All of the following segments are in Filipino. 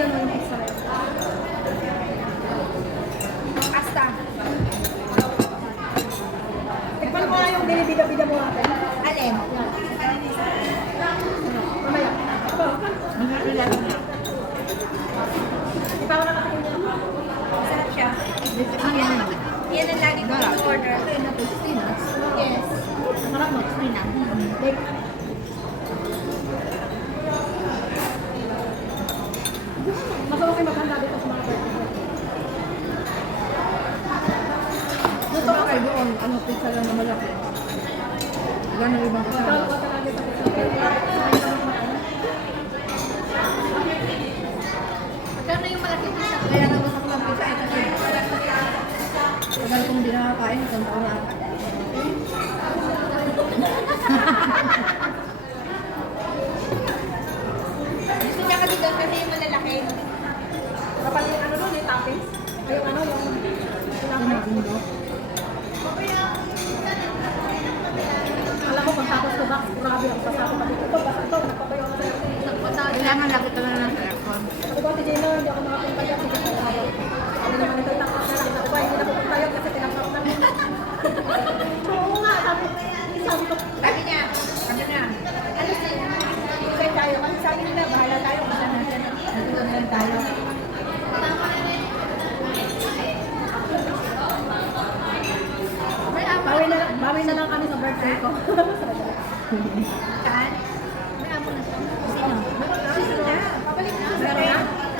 yun, yung extra yun. Asta. Tikman mo nga yung binibida-bida mo natin. Alin? Mamaya. Ikaw na kasi yun. Sarap siya. Yan ang lagi ko order. Yes. Masarap mo. Like, mas okay maghanda dito sa mga birthday. Gusto ko kayo doon, ano, pizza lang na malaki. Gano'ng ibang kasama. Magkano yung malaki pizza? Kaya naman ako lang pizza kasi tagal kong di nakakain, isang taon na ata. Gusto niya kasi doon kasi yung malalaki. Kapag yung ano doon, yung toppings. Ay, yung ano, yung Sinabi mo? alam ko, pagtapos ko box, grabe ang pasako pa dito. Ito, basta ito, nagpapayo ako sa'yo. Kailangan lagi ka na lang sa aircon. Sabi ko, si Gina, hindi ako nakapunta yun. Sige, sabi ko. Sabi naman ito, takot na lang. Sabi ko, hindi na pupunta yun kasi tinakot na yun. Oo nga, sabi ko. Sabi niya. Ano si? Ikay tayo. Kasi sabi nila, bahala tayo. Kasi natin, nandun lang tayo. Bawi na lang kami sa birthday ko. Saan? May amo na siya. Sino? Sino na? Pabalik na. Meron na?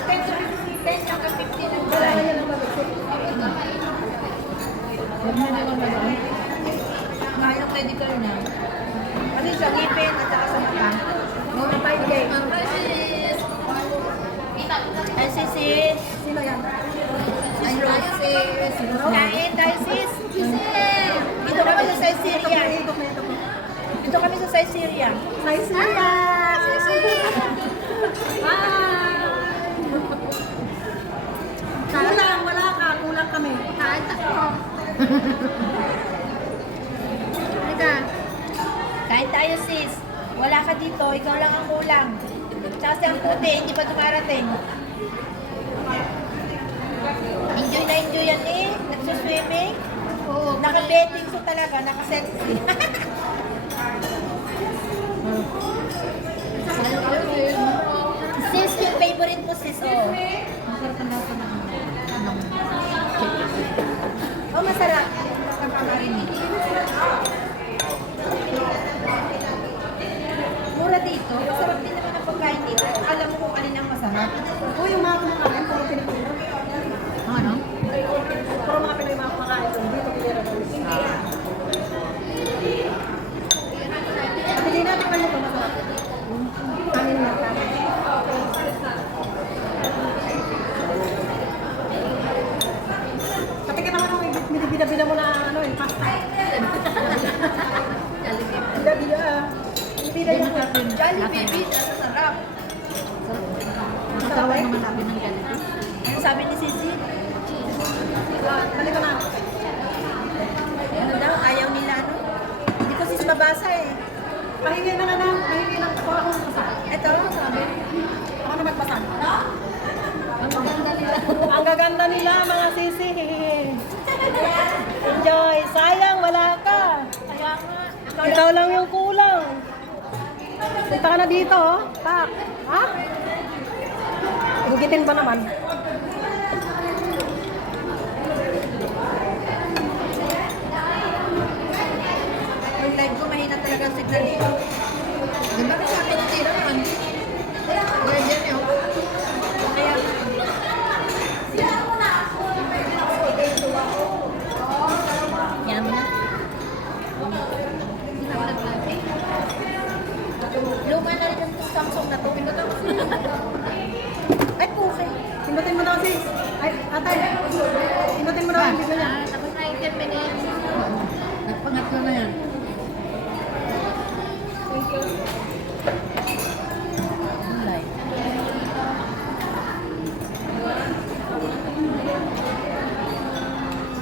10 to 15 hanggang 15 ang Wala July. na yan ang babagsit. Huwag mo na lang na lang. Mahal ang medical na. Kasi sa ngipin at saka sa mata. Mga 5 days. Ay, sis. Sino yan? Ay, sis. Kain, tayo sis. Dito kami sa Siberia. Dito kami sa Siberia. Siberia! Kulang, wala ka. Kulang kami. Kain ako. Halika. Kain tayo sis. Wala ka dito, ikaw lang ang kulang. Tsaka si ang puti, hindi pa dumarating. Enjoy na enjoy yan eh. Nagsuswimming. Naka-betting so talaga, naka-sexy. Sis, yung favorite mo sis, oh. Masarap ang lasa ng Oh, masarap. Pagkakarinig. Mura dito. Masarap din naman ang pagkain dito. Alam mo kung alin ang masarap. Uy, yung mga kumakain, puro Pilipino. ano? Puro mga Pinoy mga kumakain. Dito, Pilipino. At hindi natin kanya ito masarap. Kanin na kami. Patikin naman ako, binibida-bida mo na ano eh, pasta. Bida-bida. Bida yung Jollibee beef, masarap. Masarap naman namin ng ganito. Ano sabi ni Sisi? Balik ka na. Ano daw? Ayaw nila ano? Hindi ko sis mabasa eh. Pahingi na nga pahingi lang ako akong kasal. Ito, sabi. Ako na magpasal. Ang gaganda nila mga sisi. Enjoy. Sayang, wala ka. Kaya nga. Ikaw lang yung kulang. Punta ka na dito, oh. Tak. Ha? Hugitin ba naman? Yung live ko, mahina talaga ang signal dito. Ganda ka sa akin ang tira naman. Ganyan eh. Kaya, yan mo na. Luma na rin ang Samsung na to. Ay, puke. Pindutin mo daw sis. Ay, atay. Pindutin mo daw ang video niya. Tapos na 10 minutes. Nagpangatlo na yan. Thank you. Live.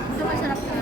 Gusto masarap na.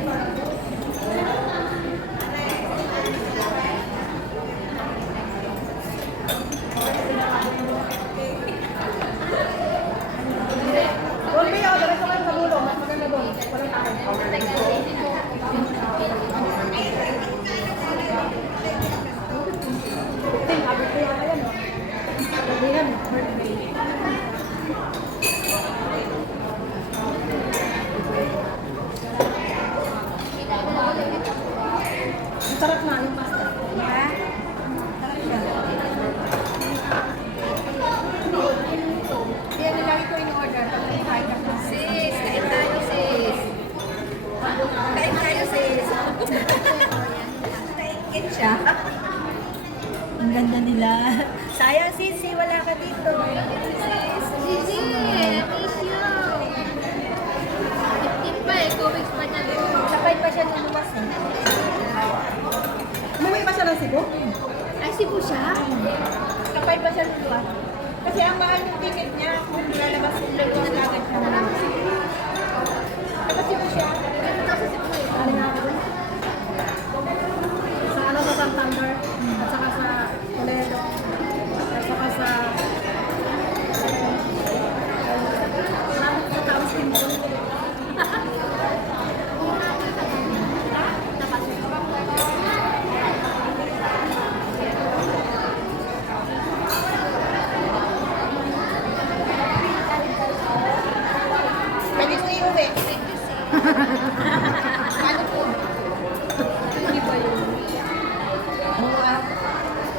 Buhay pa siya dito ah. Kasi ang mahal yung ticket niya kung lalabas luluwas agad siya. Kasi po siya. Ano nga ako dun? Sa ano sa Santander, at saka sa Toledo, at saka sa marami sa Taos din doon. Pwede ko iuwi. Paano po? Hindi pa yun.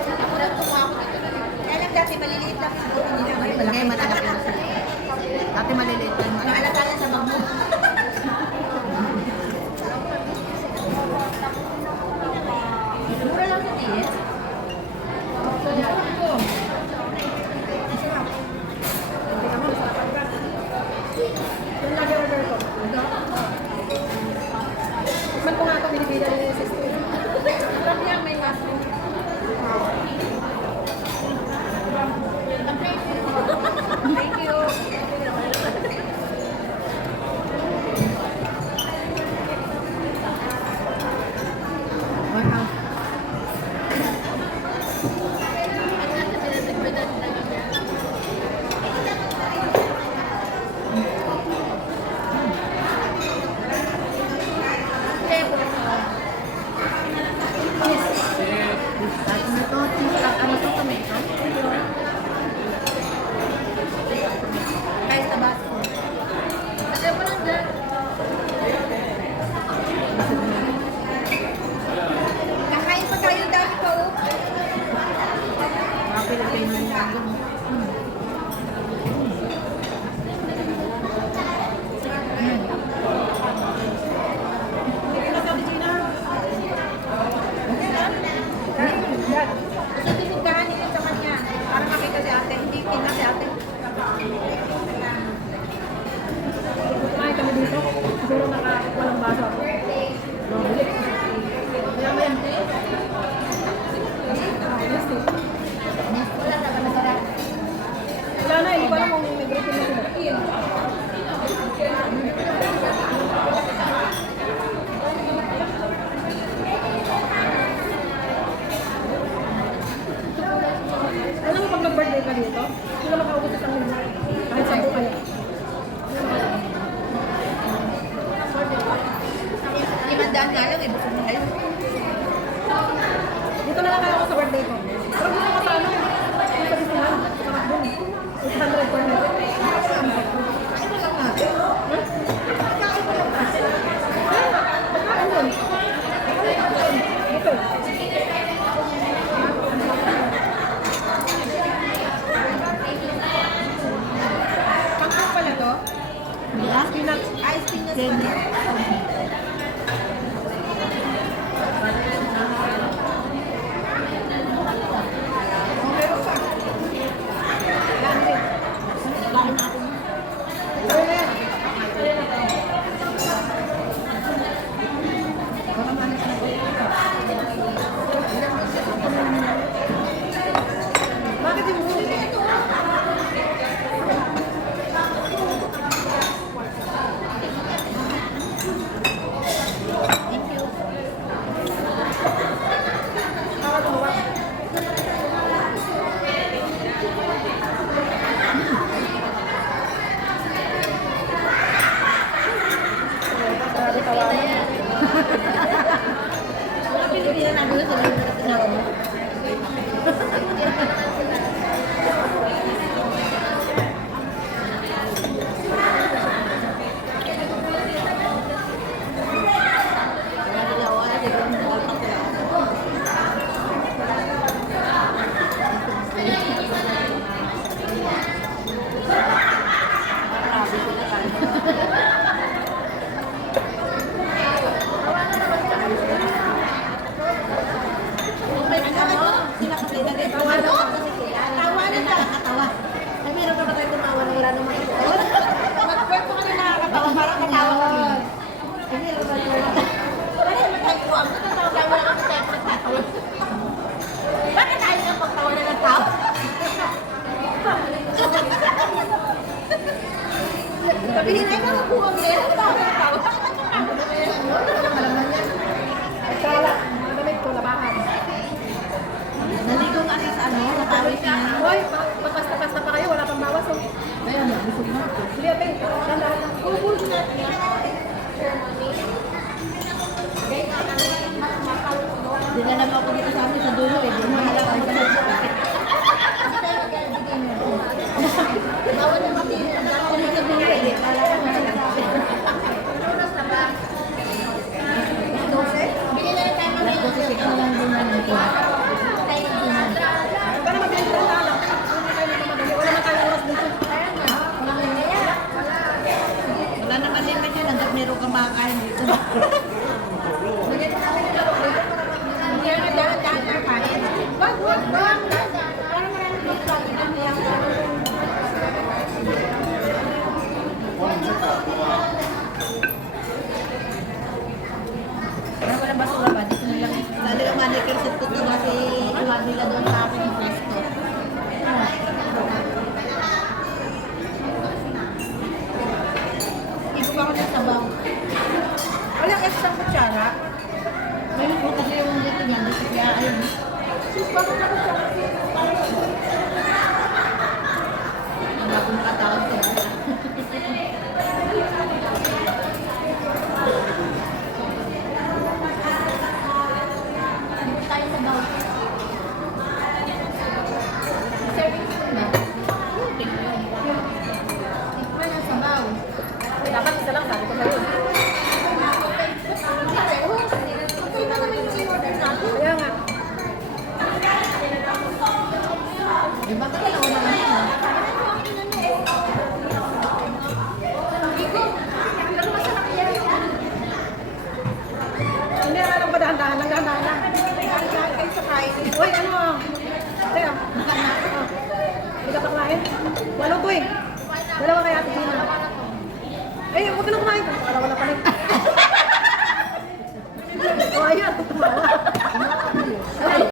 Ako lang tuwa ako dito. Kaya lang dati maliliit lang yung buto nila. Ngayon malalaki na siya. Dati maliliit lang. Naalala sa bangko. Mura lang sa TS. Hindi ka mo, masarapan ka. Yung lagi order ko. Man ko nga ito, binibila niya yung sister. Sarap yan, may mushroom. Thank you. Wow. Ano to? Ano to? Tomato? Guys, tabasco. Lagyan mo lang dyan. Kakain pa tayo, dami pa oh. Mga Pilipino yung ano. Gusto tinigdahan nila sa kanya. Para makita si ate. Hindi kita si ate. Kumain kami dito. Siguro walang baso. Kaya may empty. Wala na, hindi ko alam kung may group na sila. Alam mo pag nag-birthday ka dito, hindi ka makaubos sa mga kahit sa buka niya. 500 nga lang eh. Busog na kayo. Dito na lang kaya ako sa birthday ko. Pero gusto ko sa ano, sa Disneyland, sa Macdon. 800 per head. Ano lang natin? Pagkain dun. Dito. Pangko pala to? Peanuts. Ice cream na pala. Meron pa. Bakit yung huli? Pinay ka ng buwang din. Ay, kala. Mga damit ko, labahan. Naligo nga rin sa ano, natawid na. Hoy, magpasta-pasta pa kayo, wala pang bawas. Oh. Kaya na, busog na ako. Sige, ate. Dahan-dahan lang. Hindi na naman ako dito sa amin sa dulo eh. Di mo malakay sa dulo. Bawal na mati. Kung sabihin ka eh. Kala ko masasabi. Bili na tayo mga ito. Kasi ikaw lang din na nito. Para mabilis lang lang. Hindi kayo nagmamadali. Wala na tayong oras dito. Wala naman din na dyan. Hanggang meron kang makakain dito. Parang walang basura ba? Dito nilang lalo yung manicure set ko to kasi iwan nila doon sa akin yung pwesto. Ibo pa ako ng sabaw. Walang extra kutsara. May mo kasi yung dito niya. Dito kaya ayun. Sus, bakit na kutsara? Ang bago nakatawag ko. Tayo sa bawah. Serving na. Tikman ang sabaw. Dapat isa lang, sabi ko sa'yo. Okay na naman yung in-order natin. Kaya nga. Eh, bakit alam mo naman yun? Hindi, alam ba dahan-dahan lang, dahan-dahan lang. Kayo sa kain. Uy, ano ah? Teka. Hindi ka pa kumain? Walo to eh. Dalawa kaya ate Gina. Eh, huwag ka na kumain. Para wala pa rin. Oh, ayan. Tumawa.